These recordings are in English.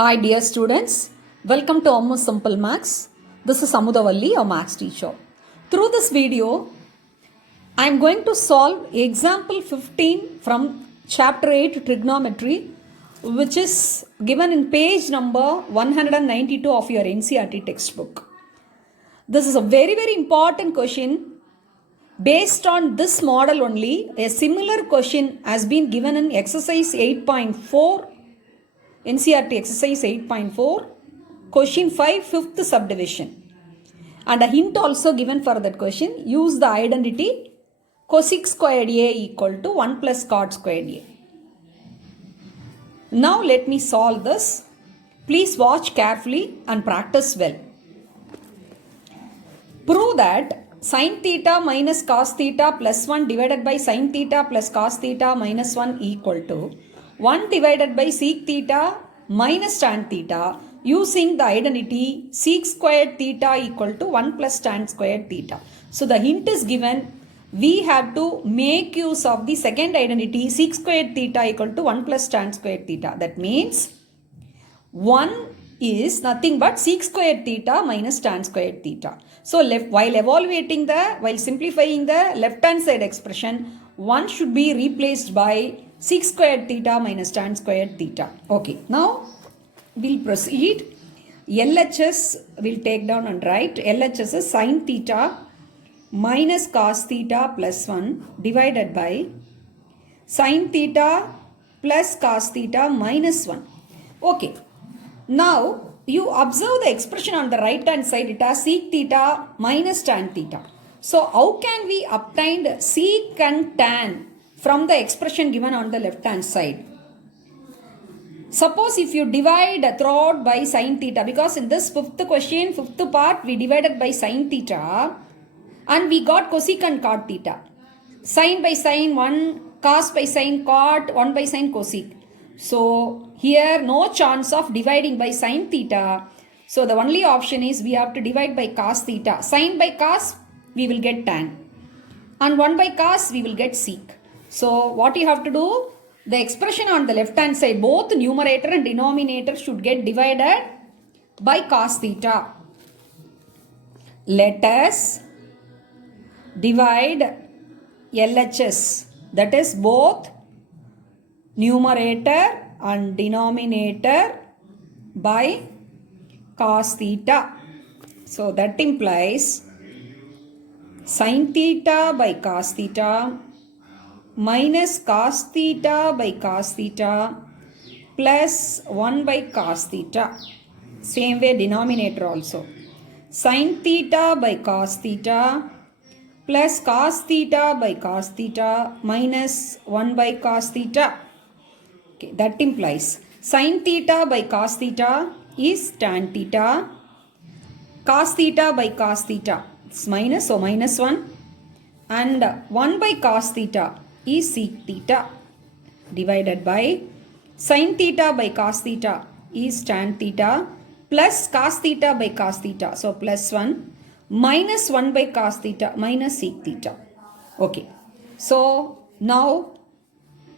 Hi dear students, welcome to Almost Simple Maths. This is Amudavalli, your maths teacher. Through this video, I am going to solve example 15 from chapter 8 trigonometry, which is given in page number 192 of your NCERT textbook. This is a very important question. Based on this model only, a similar question has been given in exercise 8.4 NCERT exercise 8.4, question 5, fifth subdivision. And a hint also given for that question. Use the identity cosec squared A equal to 1 plus cot squared A. Now let me solve this. Please watch carefully and practice well. Prove that sin theta minus cos theta plus 1 divided by sin theta plus cos theta minus 1 equal to 1 divided by sec theta minus tan theta using the identity sec squared theta equal to 1 plus tan squared theta. So the hint is given. We have to make use of the second identity sec squared theta equal to 1 plus tan squared theta. That means 1 is nothing but sec squared theta minus tan squared theta. So while simplifying the left hand side expression, 1 should be replaced by sec squared theta minus tan squared theta. Okay, now we'll proceed. LHS will take down and write. LHS is sin theta minus cos theta plus 1 divided by sin theta plus cos theta minus 1. Okay, now you observe the expression on the right hand side. It has sec theta minus tan theta. So how can we obtain sec and tan from the expression given on the left hand side? Suppose if you divide throughout by sin theta, because in this fifth part we divided by sin theta and we got cosec and cot theta. Sin by sin 1, cos by sin cot, 1 by sin cosec. So here no chance of dividing by sin theta. So the only option is we have to divide by cos theta. Sin by cos we will get tan and 1 by cos we will get sec. So what you have to do? The expression on the left hand side, both numerator and denominator should get divided by cos theta. Let us divide LHS, that is both numerator and denominator by cos theta. So that implies sin theta by cos theta minus cos theta by cos theta plus 1 by cos theta. Same way denominator also. Sin theta by cos theta plus cos theta by cos theta minus 1 by cos theta. Okay, that implies sin theta by cos theta is tan theta. Cos theta by cos theta is minus, so minus 1. And 1 by cos theta is sec theta divided by sin theta by cos theta is tan theta plus cos theta by cos theta, so plus 1 minus 1 by cos theta minus sec theta. Okay, so now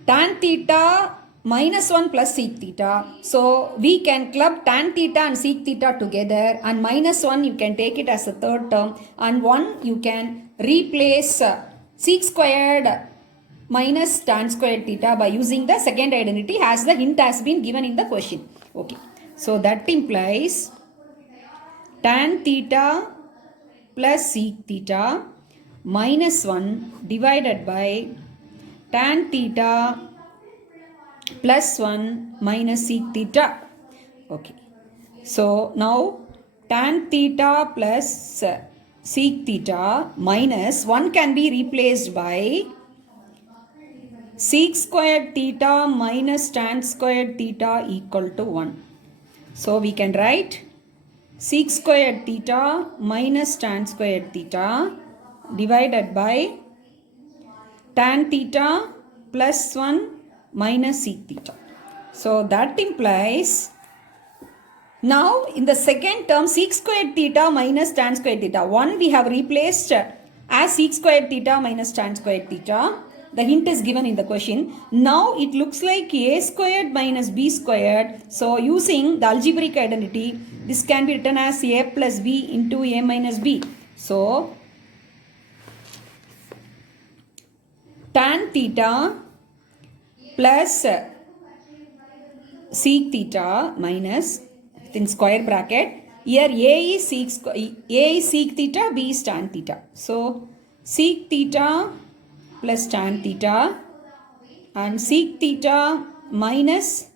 tan theta minus 1 plus sec theta. So we can club tan theta and sec theta together, and minus 1 you can take it as a third term, and 1 you can replace sec squared minus tan squared theta by using the second identity as the hint has been given in the question. Okay, so that implies tan theta plus sec theta minus 1 divided by tan theta plus 1 minus sec theta. Okay, so now tan theta plus sec theta minus 1 can be replaced by sec squared theta minus tan squared theta equal to 1. So we can write sec squared theta minus tan squared theta divided by tan theta plus 1 minus sec theta. So that implies now in the second term sec squared theta minus tan squared theta, 1 we have replaced as sec squared theta minus tan squared theta, The hint is given in the question. Now it looks like a squared minus b squared. So using the algebraic identity, this can be written as a plus b into a minus b. So tan theta plus sec theta minus within square bracket. Here a is sec theta, b is tan theta. So sec theta plus tan theta and sec theta minus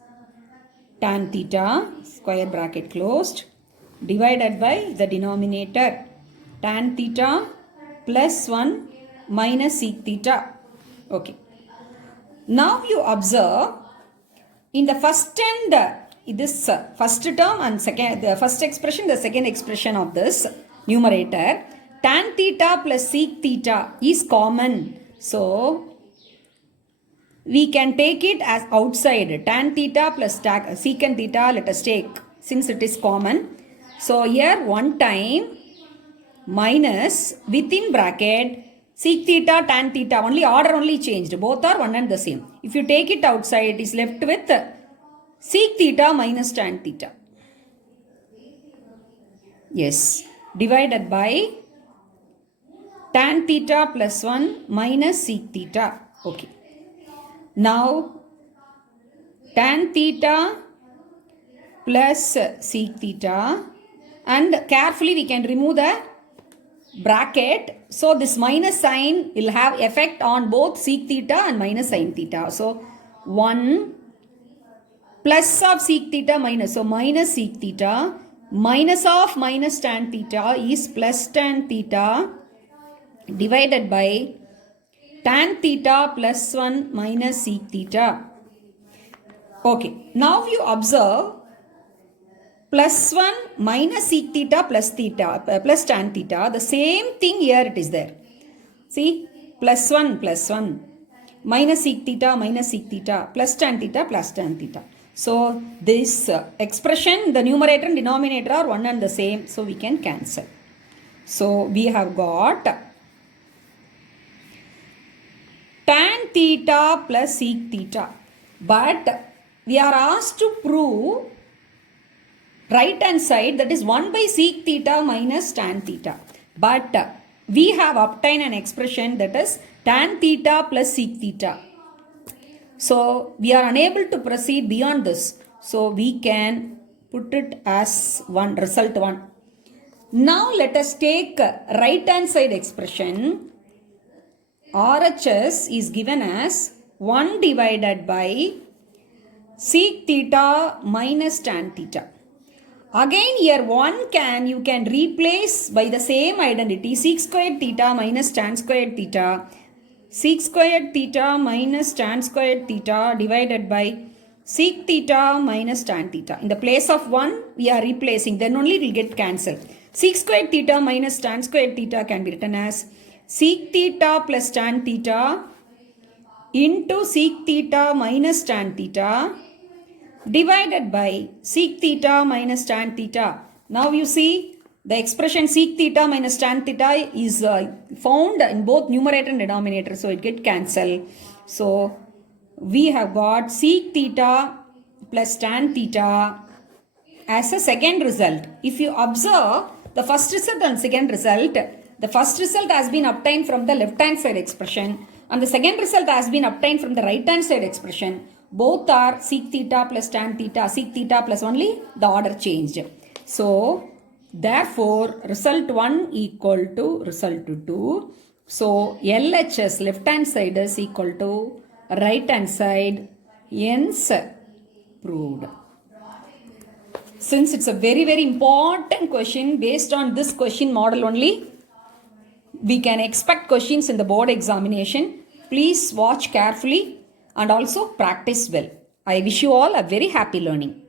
tan theta, square bracket closed, divided by the denominator tan theta plus 1 minus sec theta. Okay. Now you observe in the first and this first term and second, the first expression, the second expression of this numerator, tan theta plus sec theta is common. So we can take it as outside. Tan theta plus secant theta, let us take, since it is common. So here one time minus within bracket sec theta, tan theta, only order only changed. Both are one and the same. If you take it outside, it is left with sec theta minus tan theta. Yes, divided by tan theta plus 1 minus sec theta. Okay. Now, tan theta plus sec theta, and carefully we can remove the bracket. So, this minus sign will have effect on both sec theta and minus sin theta. So, 1 plus of sec theta minus. So, minus sec theta minus of minus tan theta is plus tan theta divided by tan theta plus 1 minus sec theta. Okay, now you observe plus 1 minus sec theta plus tan theta. The same thing here it is there. See, plus 1 minus sec theta minus sec theta plus tan theta plus tan theta. So this expression, the numerator and denominator are one and the same. So we can cancel. So we have got tan theta plus sec theta. But we are asked to prove right hand side, that is 1 by sec theta minus tan theta. But we have obtained an expression that is tan theta plus sec theta. So we are unable to proceed beyond this. So we can put it as result 1. Now let us take right hand side expression. RHS is given as 1 divided by sec theta minus tan theta. Again here you can replace by the same identity, sec squared theta minus tan squared theta, sec squared theta minus tan squared theta divided by sec theta minus tan theta. In the place of 1 we are replacing, then only it will get cancelled. Sec squared theta minus tan squared theta can be written as sec theta plus tan theta into sec theta minus tan theta divided by sec theta minus tan theta. Now you see the expression sec theta minus tan theta is found in both numerator and denominator. So it gets cancelled. So we have got sec theta plus tan theta as a second result. If you observe the first result and second result, the first result has been obtained from the left hand side expression and the second result has been obtained from the right hand side expression. Both are sec theta plus tan theta, sec theta plus only the order changed. So therefore result 1 equal to result 2. So LHS left hand side is equal to right hand side, hence proved. Since it's a very important question, based on this question model only, we can expect questions in the board examination. Please watch carefully and also practice well. I wish you all a very happy learning.